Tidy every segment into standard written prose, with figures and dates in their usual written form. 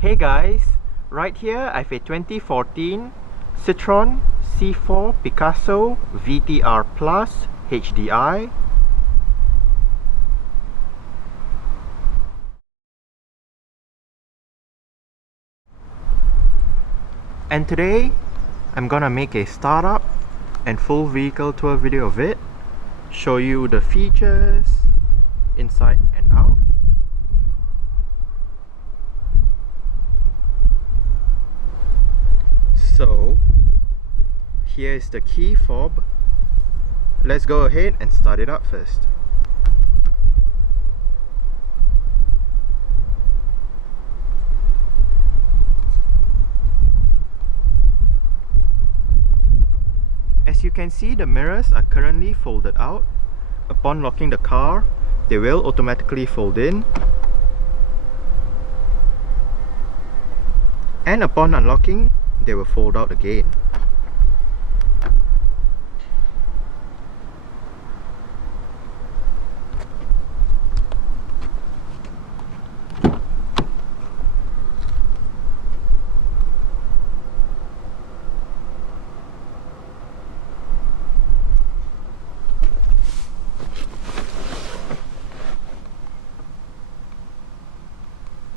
Hey guys, right here I have a 2014 Citroën C4 Picasso VTR Plus HDi. And today I'm gonna make a startup and full vehicle tour video of it, show you the features inside and out. So here is the key fob. Let's go ahead and start it up first. As you can see, the mirrors are currently folded out. Upon locking the car, they will automatically fold in. And upon unlocking, they will fold out again.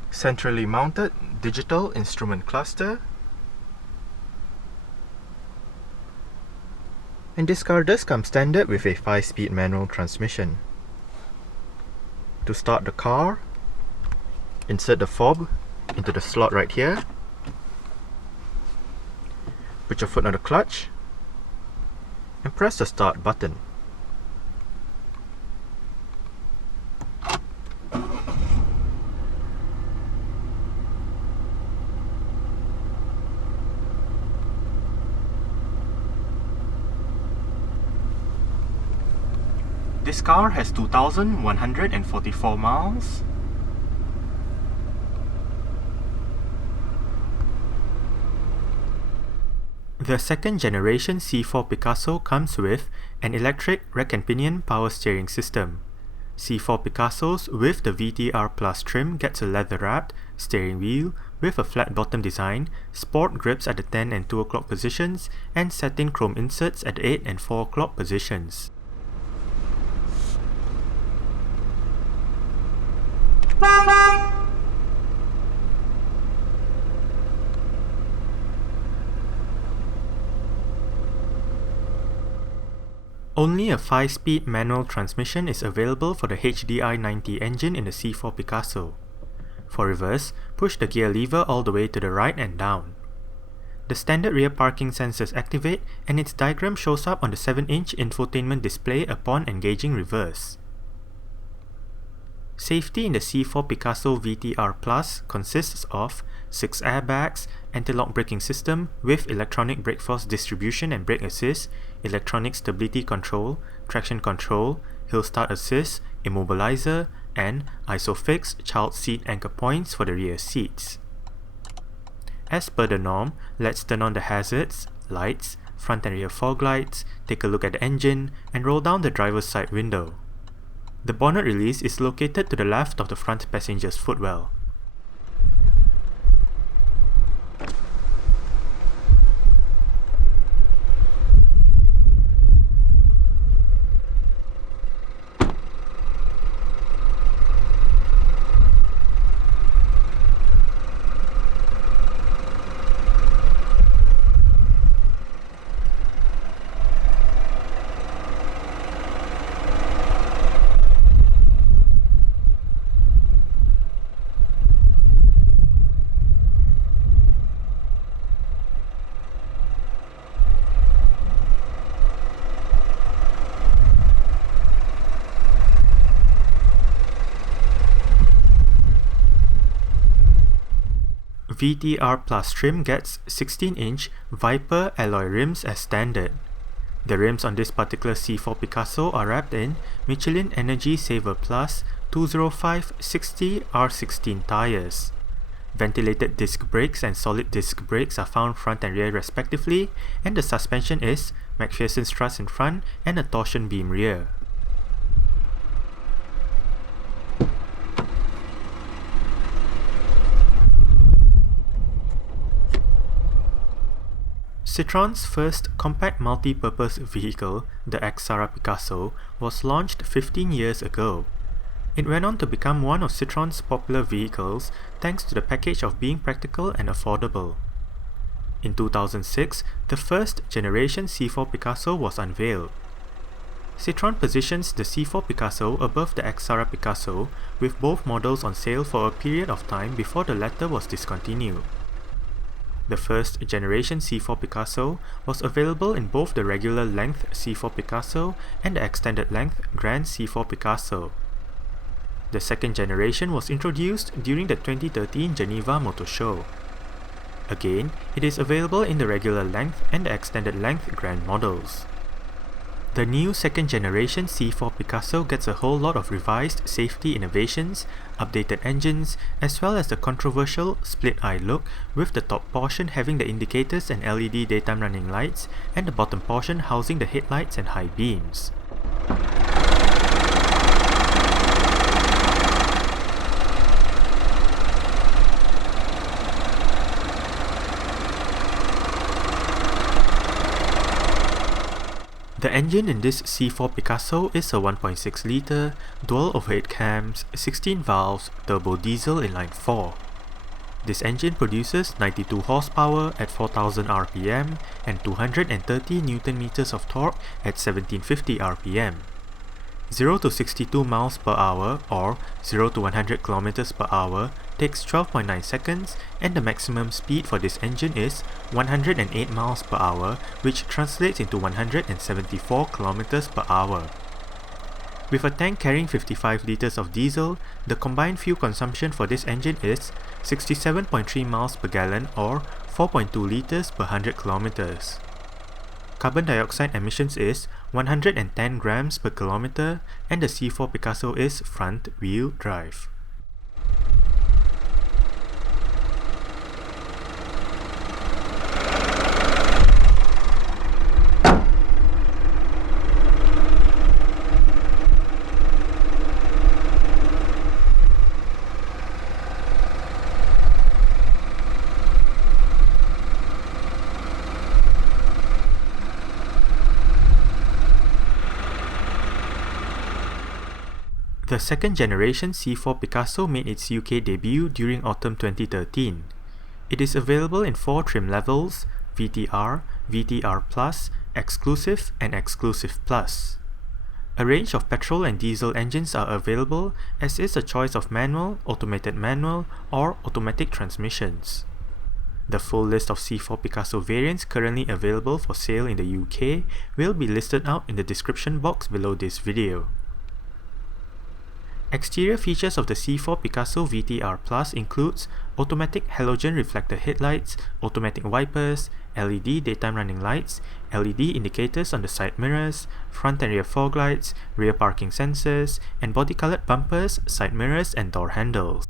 Centrally mounted digital instrument cluster. And this car does come standard with a 5-speed manual transmission. To start the car, insert the fob into the slot right here. Put your foot on the clutch and press the start button. This car has 2,144 miles. The second generation C4 Picasso comes with an electric rack and pinion power steering system. C4 Picassos with the VTR Plus trim gets a leather-wrapped steering wheel with a flat bottom design, sport grips at the 10 and 2 o'clock positions, and satin chrome inserts at the 8 and 4 o'clock positions. Only a 5-speed manual transmission is available for the HDi 90 engine in the C4 Picasso. For reverse, push the gear lever all the way to the right and down. The standard rear parking sensors activate and its diagram shows up on the 7-inch infotainment display upon engaging reverse. Safety in the C4 Picasso VTR Plus consists of 6 airbags, anti-lock braking system with electronic brake force distribution and brake assist, electronic stability control, traction control, hill start assist, immobilizer, and ISOFIX child seat anchor points for the rear seats. As per the norm, let's turn on the hazards, lights, front and rear fog lights, take a look at the engine, and roll down the driver's side window. The bonnet release is located to the left of the front passenger's footwell. VTR Plus trim gets 16-inch Viper alloy rims as standard. The rims on this particular C4 Picasso are wrapped in Michelin Energy Saver Plus 205/60 R16 tires. Ventilated disc brakes and solid disc brakes are found front and rear respectively, and the suspension is McPherson struts in front and a torsion beam rear. Citroën's first compact multi-purpose vehicle, the Citroën Picasso, was launched 15 years ago. It went on to become one of Citroën's popular vehicles thanks to the package of being practical and affordable. In 2006, the first generation C4 Picasso was unveiled. Citroën positions the C4 Picasso above the Citroën Picasso, with both models on sale for a period of time before the latter was discontinued. The first generation C4 Picasso was available in both the regular length C4 Picasso and the extended length Grand C4 Picasso. The second generation was introduced during the 2013 Geneva Motor Show. Again, it is available in the regular length and the extended length Grand models. The new second generation C4 Picasso gets a whole lot of revised safety innovations, updated engines, as well as the controversial split-eye look, with the top portion having the indicators and LED daytime running lights, and the bottom portion housing the headlights and high beams. The engine in this C4 Picasso is a 1.6 litre, dual overhead cams, 16 valves, turbo diesel inline 4. This engine produces 92 horsepower at 4000 rpm and 230 Nm of torque at 1750 rpm. 0 to 62 miles per hour or 0 to 100 km per hour takes 12.9 seconds, and the maximum speed for this engine is 108 miles per hour, which translates into 174 km per hour. With a tank carrying 55 litres of diesel, the combined fuel consumption for this engine is 67.3 miles per gallon or 4.2 litres per 100 kilometers. Carbon dioxide emissions is 110 grams per kilometer, and the C4 Picasso is front-wheel drive. The second generation C4 Picasso made its UK debut during autumn 2013. It is available in 4 trim levels: VTR, VTR Plus, Exclusive and Exclusive Plus. A range of petrol and diesel engines are available, as is a choice of manual, automated manual, or automatic transmissions. The full list of C4 Picasso variants currently available for sale in the UK will be listed out in the description box below this video. Exterior features of the C4 Picasso VTR Plus includes automatic halogen reflector headlights, automatic wipers, LED daytime running lights, LED indicators on the side mirrors, front and rear fog lights, rear parking sensors, and body-colored bumpers, side mirrors, and door handles.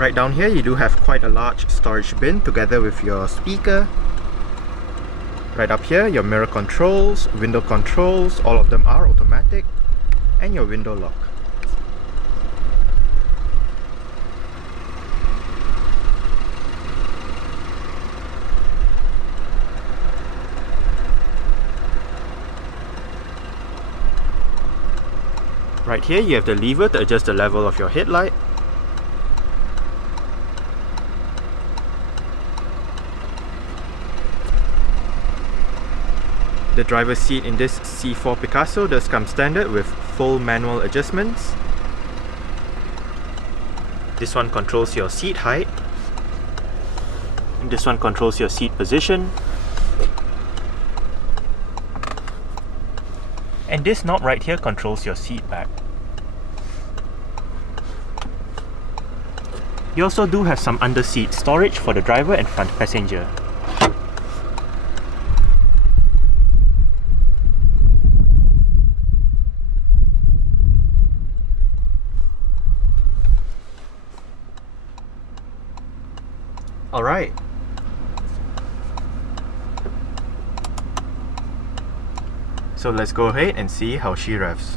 Right down here you do have quite a large storage bin together with your speaker. Right up here, your mirror controls, window controls, all of them are automatic, and your window lock. Right here you have the lever to adjust the level of your headlight. The driver's seat in this C4 Picasso does come standard with full manual adjustments. This one controls your seat height. This one controls your seat position. And this knob right here controls your seat back. You also do have some under-seat storage for the driver and front passenger. Alright. So let's go ahead and see how she revs.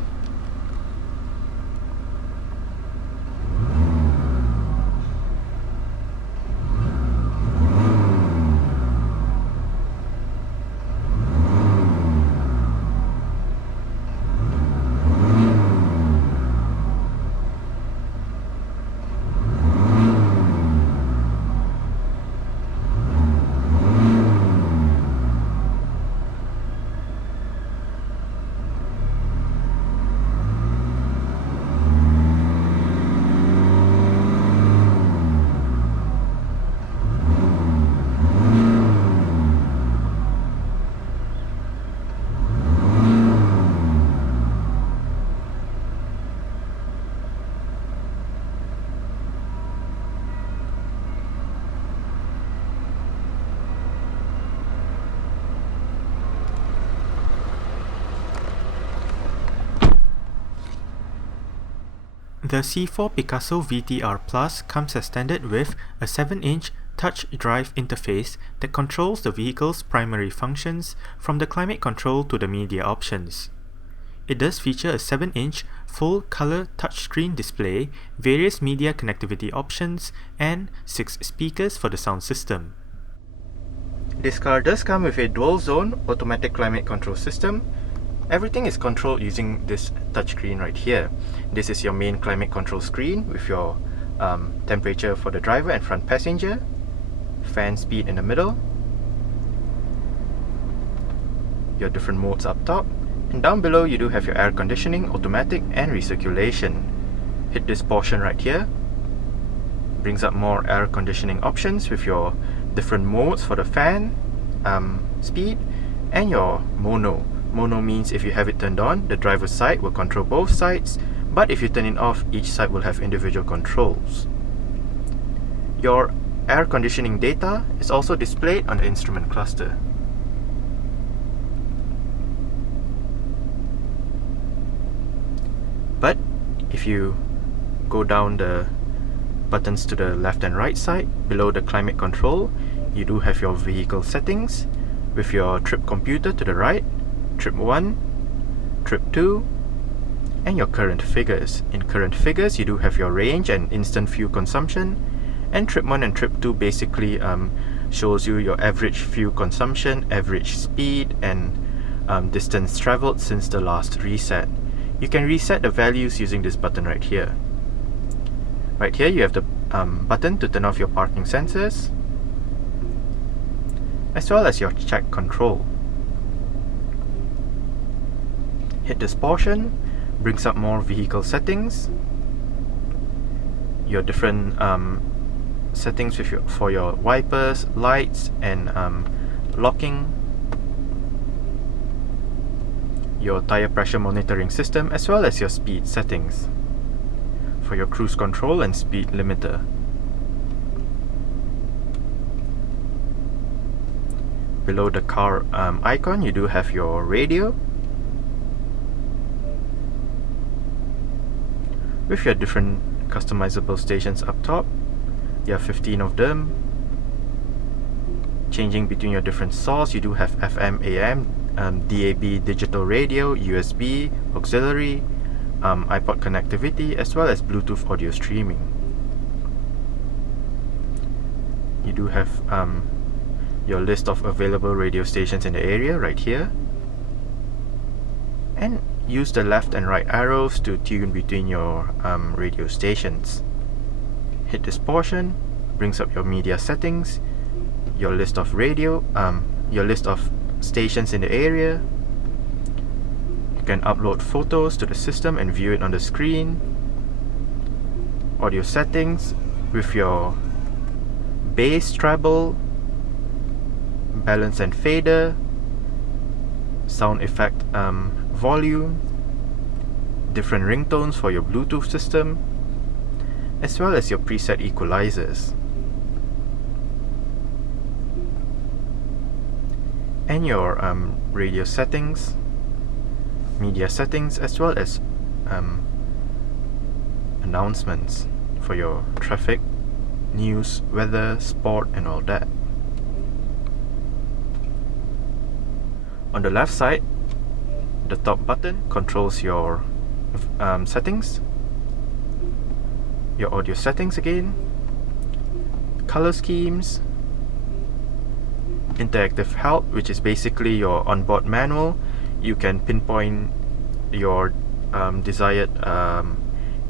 The C4 Picasso VTR Plus comes as standard with a 7-inch touch drive interface that controls the vehicle's primary functions from the climate control to the media options. It does feature a 7-inch full-color touchscreen display, various media connectivity options, and 6 speakers for the sound system. This car does come with a dual-zone automatic climate control system. Everything is controlled using this touchscreen right here. This is your main climate control screen with your temperature for the driver and front passenger, fan speed in the middle, your different modes up top, and down below you do have your air conditioning, automatic, and recirculation. Hit this portion right here, brings up more air conditioning options with your different modes for the fan, speed, and your mono. Mono means if you have it turned on, the driver's side will control both sides, but if you turn it off, each side will have individual controls. Your air conditioning data is also displayed on the instrument cluster. But if you go down the buttons to the left and right side, below the climate control, you do have your vehicle settings with your trip computer to the right, trip 1, trip 2, and your current figures. In current figures, you do have your range and instant fuel consumption, and trip 1 and trip 2 basically shows you your average fuel consumption, average speed, and distance traveled since the last reset. You can reset the values using this button right here. Right here you have the button to turn off your parking sensors, as well as your check control. Hit this portion, brings up more vehicle settings, your different settings with for your wipers, lights, and locking, your tire pressure monitoring system, as well as your speed settings for your cruise control and speed limiter. Below the car icon, you do have your radio with your different customizable stations up top. You have 15 of them. Changing between your different source, you do have FM, AM, DAB, digital radio, USB, auxiliary, iPod connectivity, as well as Bluetooth audio streaming. You do have your list of available radio stations in the area right here, and use the left and right arrows to tune between your radio stations. Hit this portion, brings up your media settings, your list of your list of stations in the area. You can upload photos to the system and view it on the screen. Audio settings with your bass, treble, balance and fader, sound effect volume, different ringtones for your Bluetooth system, as well as your preset equalizers. And your radio settings, media settings, as well as announcements for your traffic, news, weather, sport, and all that. On the left side, the top button controls your settings, your audio settings again, color schemes, interactive help, which is basically your onboard manual. You can pinpoint your desired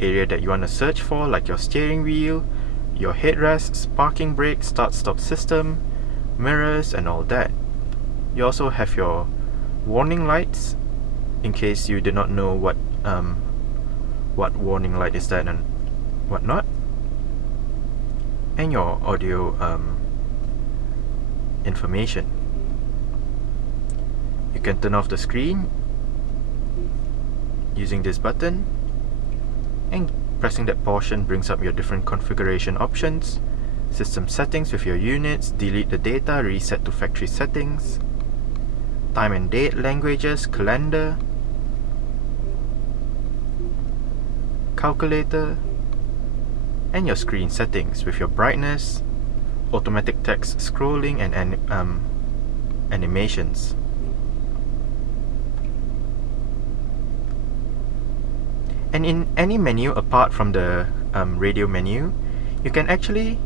area that you want to search for, like your steering wheel, your headrests, parking brake, start-stop system, mirrors, and all that. You also have your warning lights, in case you did not know what warning light is that and whatnot, and your audio information. You can turn off the screen using this button, and pressing that portion brings up your different configuration options, system settings with your units, delete the data, reset to factory settings, time and date, languages, calendar, calculator, and your screen settings with your brightness, automatic text scrolling, and animations. And in any menu apart from the radio menu, you can actually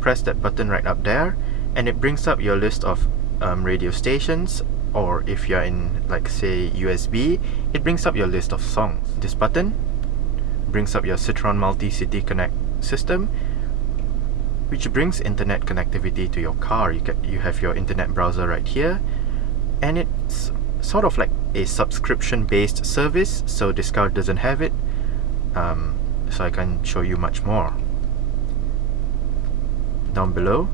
press that button right up there, and it brings up your list of radio stations, or if you're in, like, say, USB, it brings up your list of songs. This button brings up your Citroën Multi-City Connect system, which brings internet connectivity to your car. You have your internet browser right here, and it's sort of like a subscription-based service, so this car doesn't have it, so I can show you much more. Down below,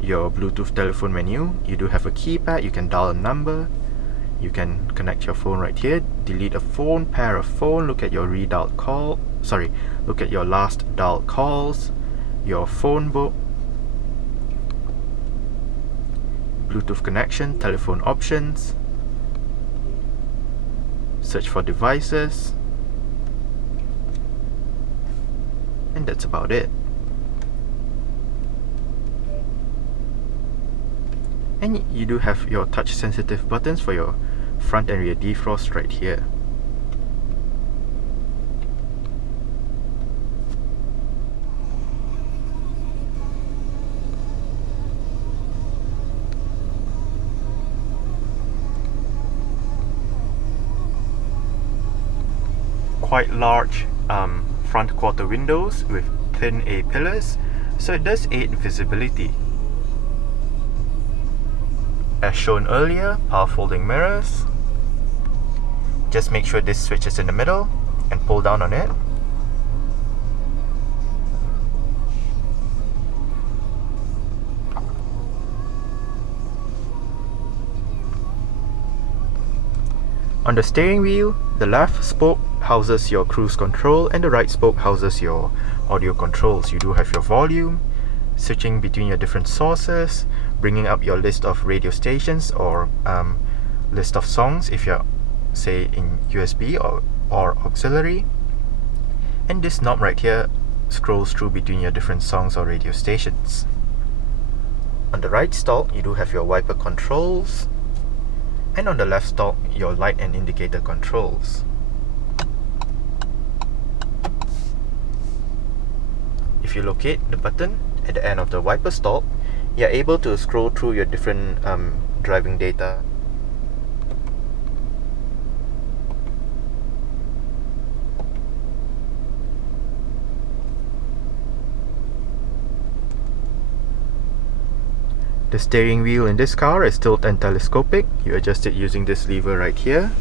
your Bluetooth telephone menu, you do have a keypad. You can dial a number, you can connect your phone right here, delete a phone, pair a phone, look at your look at your last dialed calls, your phone book, Bluetooth connection, telephone options, search for devices, and that's about it. And you do have your touch sensitive buttons for your front and rear defrost right here. Quite large front quarter windows with thin A pillars, so it does aid visibility. As shown earlier, power folding mirrors. Just make sure this switch is in the middle and pull down on it. On the steering wheel, the left spoke houses your cruise control and the right spoke houses your audio controls. You do have your volume, switching between your different sources, bringing up your list of radio stations or list of songs if you're, say, in USB or auxiliary. And this knob right here scrolls through between your different songs or radio stations. On the right stalk, you do have your wiper controls, and on the left stalk, your light and indicator controls. If you locate the button at the end of the wiper stalk, you are able to scroll through your different driving data. The steering wheel in this car is tilt and telescopic. You adjust it using this lever right here.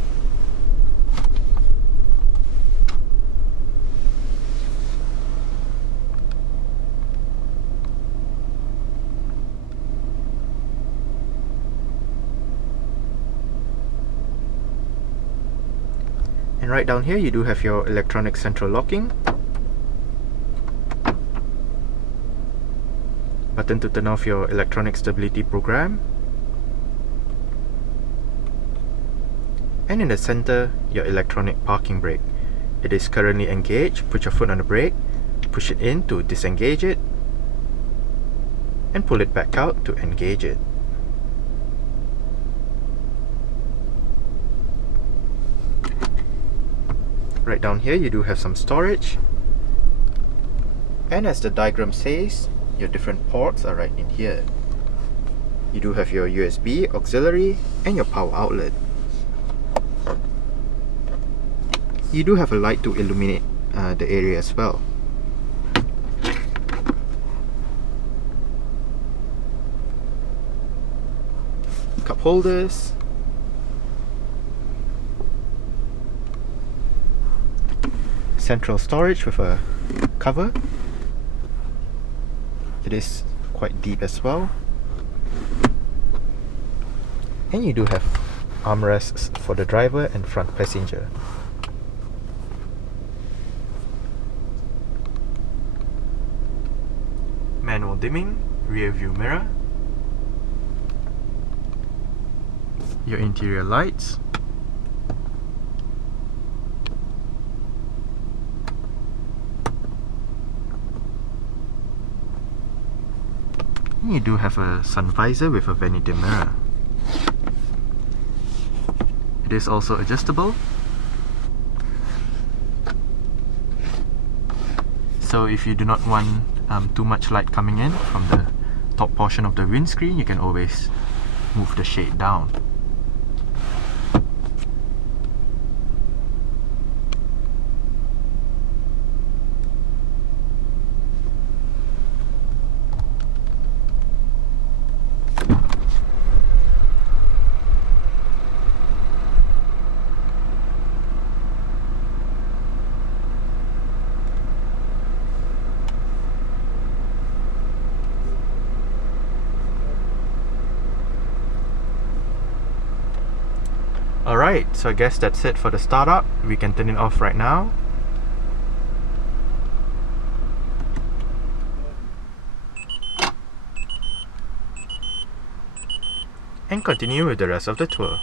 And right down here you do have your electronic central locking. Button to turn off your electronic stability program. And in the center, your electronic parking brake. It is currently engaged. Put your foot on the brake, push it in to disengage it, and pull it back out to engage it. Right down here you do have some storage, and as the diagram says, your different ports are right in here. You do have your USB, auxiliary, and your power outlet. You do have a light to illuminate the area as well. Cup holders, central storage with a cover. It is quite deep as well. And you do have armrests for the driver and front passenger. Manual dimming, rear view mirror, your interior lights, you do have a sun visor with a vanity mirror. It is also adjustable, so if you do not want too much light coming in from the top portion of the windscreen, you can always move the shade down. Alright, so I guess that's it for the startup. We can turn it off right now. And continue with the rest of the tour.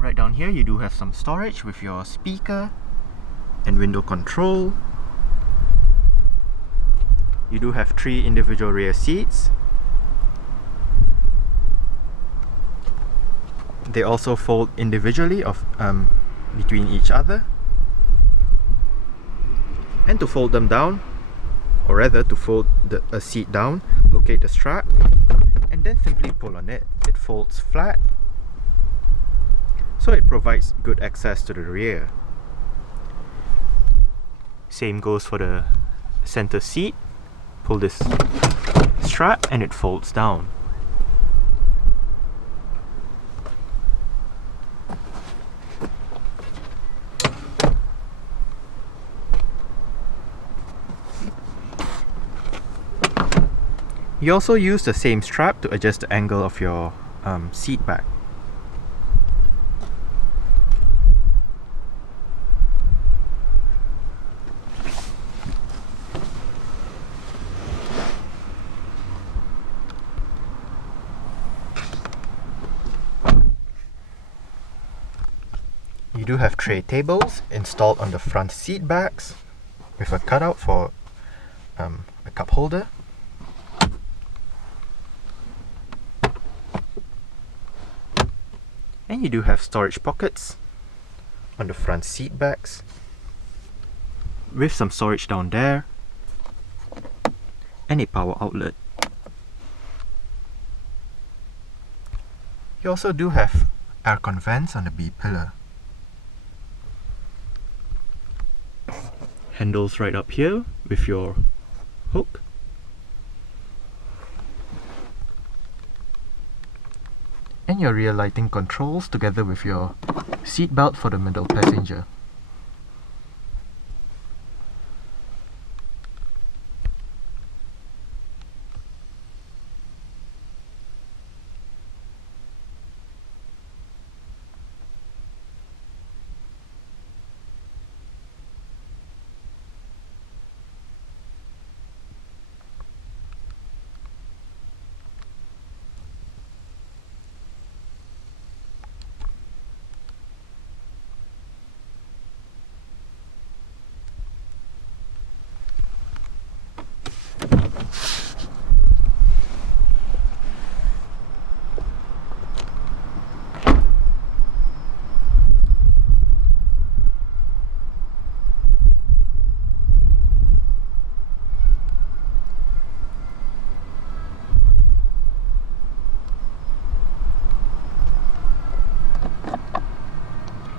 Right down here you do have some storage with your speaker and window control. You do have 3 individual rear seats. They also fold individually between each other. And to fold them down, or rather to fold a seat down, locate the strap and then simply pull on it. It folds flat, so it provides good access to the rear. Same goes for the center seat. Pull this strap and it folds down. You also use the same strap to adjust the angle of your seat back. You do have tray tables installed on the front seat backs with a cutout for a cup holder. And you do have storage pockets on the front seat backs with some storage down there and a power outlet. You also do have aircon vents on the B pillar. Handles right up here with your hook. And your rear lighting controls together with your seat belt for the middle passenger.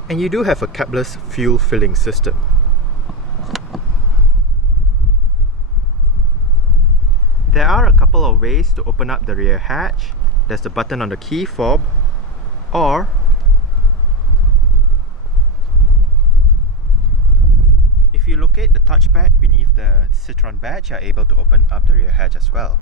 And you do have a capless fuel filling system. There are a couple of ways to open up the rear hatch. There's the button on the key fob, or if you locate the touchpad beneath the Citroën badge, you're able to open up the rear hatch as well.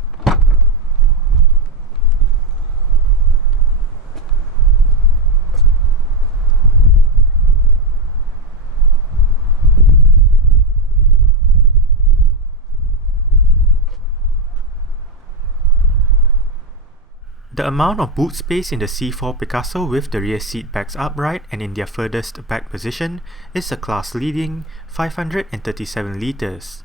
The amount of boot space in the C4 Picasso with the rear seat backs upright and in their furthest back position is a class-leading 537 litres.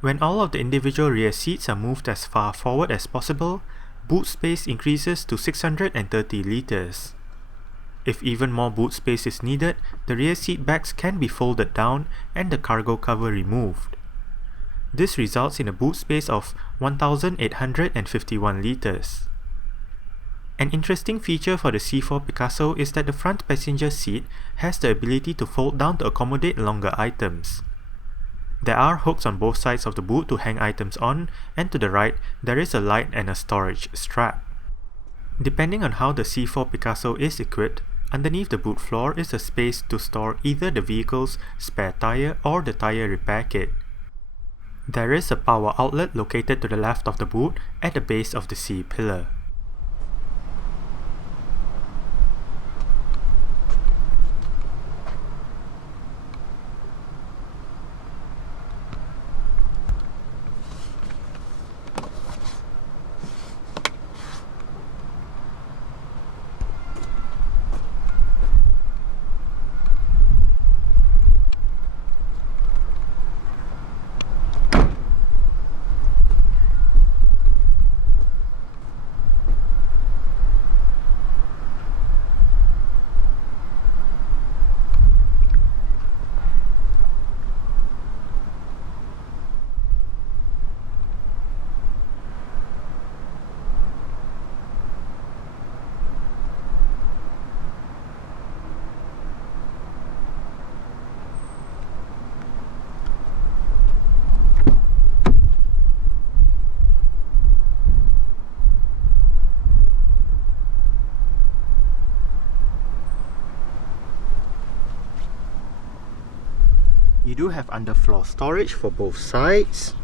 When all of the individual rear seats are moved as far forward as possible, boot space increases to 630 litres. If even more boot space is needed, the rear seat backs can be folded down and the cargo cover removed. This results in a boot space of 1,851 litres. An interesting feature for the C4 Picasso is that the front passenger seat has the ability to fold down to accommodate longer items. There are hooks on both sides of the boot to hang items on, and to the right there is a light and a storage strap. Depending on how the C4 Picasso is equipped, underneath the boot floor is a space to store either the vehicle's spare tyre or the tyre repair kit. There is a power outlet located to the left of the boot at the base of the C pillar. You do have underfloor storage for both sides.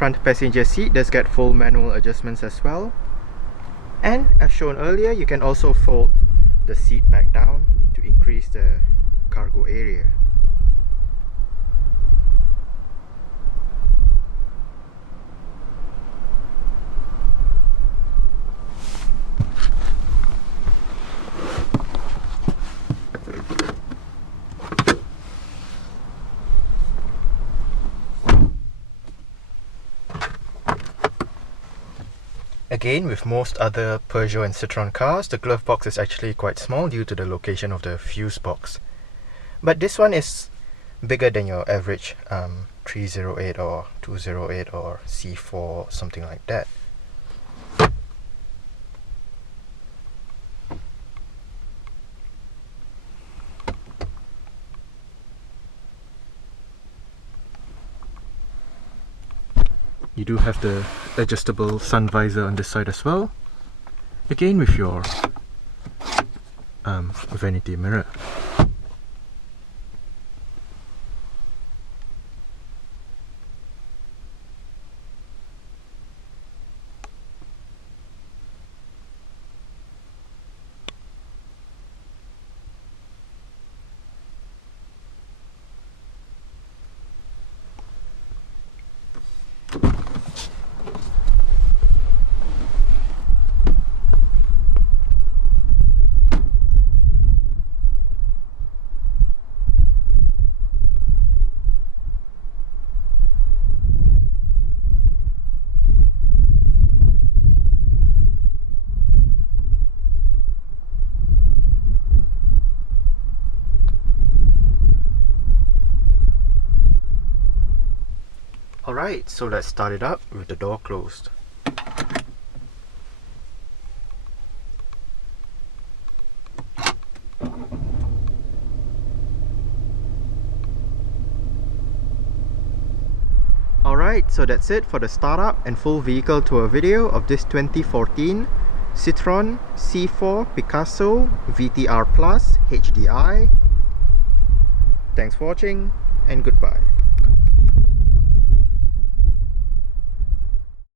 front passenger seat does get full manual adjustments as well. And as shown earlier, you can also fold the seat back down to increase the cargo area. Again, with most other Peugeot and Citroën cars, the glove box is actually quite small due to the location of the fuse box. But this one is bigger than your average 308 or 208 or C4, something like that. You do have the adjustable sun visor on this side as well, again with your vanity mirror. Alright, so let's start it up with the door closed. Alright, so that's it for the startup and full vehicle tour video of this 2014 Citroën C4 Picasso VTR Plus HDi. Thanks for watching and goodbye.